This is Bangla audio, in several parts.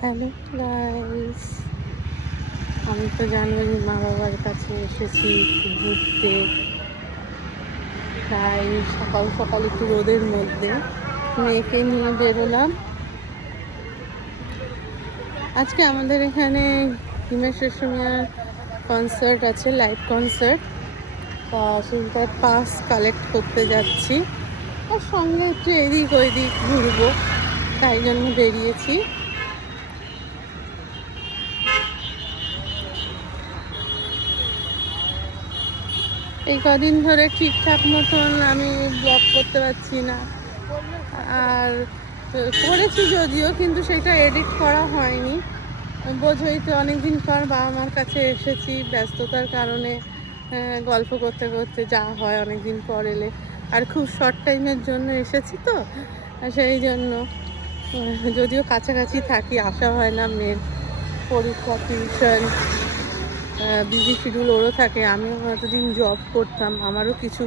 হ্যালো গাইস, আমি তো জানোই মা বাবার কাছে এসেছি ঘুরতে। প্রায় সকাল সকাল একটু রোদের মধ্যে মেয়েকে নিয়ে বেরোলাম। আজকে আমাদের এখানে হিমেশ রেশমিয়ার কনসার্ট আছে, লাইভ কনসার্ট। তা সেইটার পাস কালেক্ট করতে যাচ্ছি, আর সঙ্গে একটু এদিক ওইদিক ঘুরবো, তাই জন্য বেরিয়েছি। এই কদিন ধরে ঠিকঠাক মতন আমি ব্লগ করতে পারছি না, আর করেছি যদিও, কিন্তু সেটা এডিট করা হয়নি। বোঝোই তো, অনেকদিন পর বাবা মার কাছে এসেছি, ব্যস্ততার কারণে গল্প করতে করতে যা হয় অনেকদিন পর এলে। আর খুব শর্ট টাইমের জন্য এসেছি তো, সেই জন্য যদিও কাছাকাছি থাকি, আসা হয় না। মেয়ের পরীক্ষা, টিউশন, বিজি শিডিউল ওরও থাকে। আমিও এতদিন জব করতাম, আমারও কিছু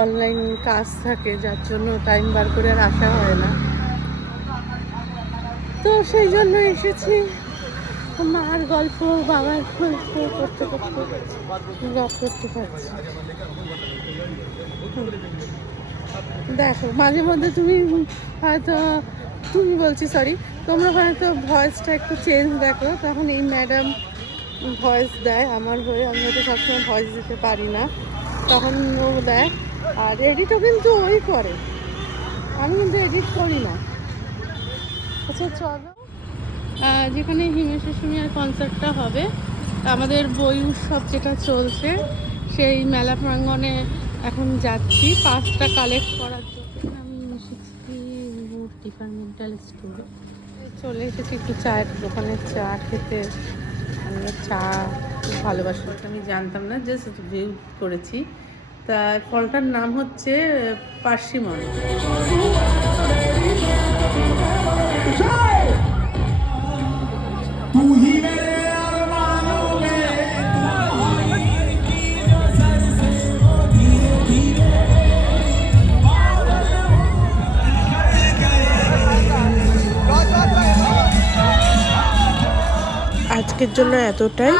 অনলাইন কাজ থাকে, যার জন্য টাইম বার করে আর আসা হয় না। তো সেই জন্য এসেছি, মার গল্প, বাবার গল্প করতে করতে ব্লগ করতে পারছি। দেখো, মাঝে মধ্যে তোমরা হয়তো ভয়েসটা একটু চেঞ্জ দেখো। তখন এই ম্যাডাম ভয়েস দেয় আমার হয়ে, আমি হয়তো সবসময় ভয়েস দিতে পারি না, তখন ও দেয়। আর এডিটও কিন্তু ওই করে, আমি কিন্তু এডিট করি না। আচ্ছা চলো, যেখানে হিমেশ রেশমিয়ার কনসার্টটা হবে, আমাদের বই উৎসব যেটা চলছে, সেই মেলা প্রাঙ্গণে এখন যাচ্ছি পাসটা কালেক্ট করার জন্য। আমি এসেছি ডিপার্টমেন্টাল স্টোরে, চলে এসেছি একটু চায়ের দোকানে চা খেতে। আমি চা খুব ভালোবাসি, আমি জানতাম না, জাস্ট ভিউ করেছি। তা ফলটার নাম হচ্ছে পার্সিমন। আজকের জন্য এতটাই।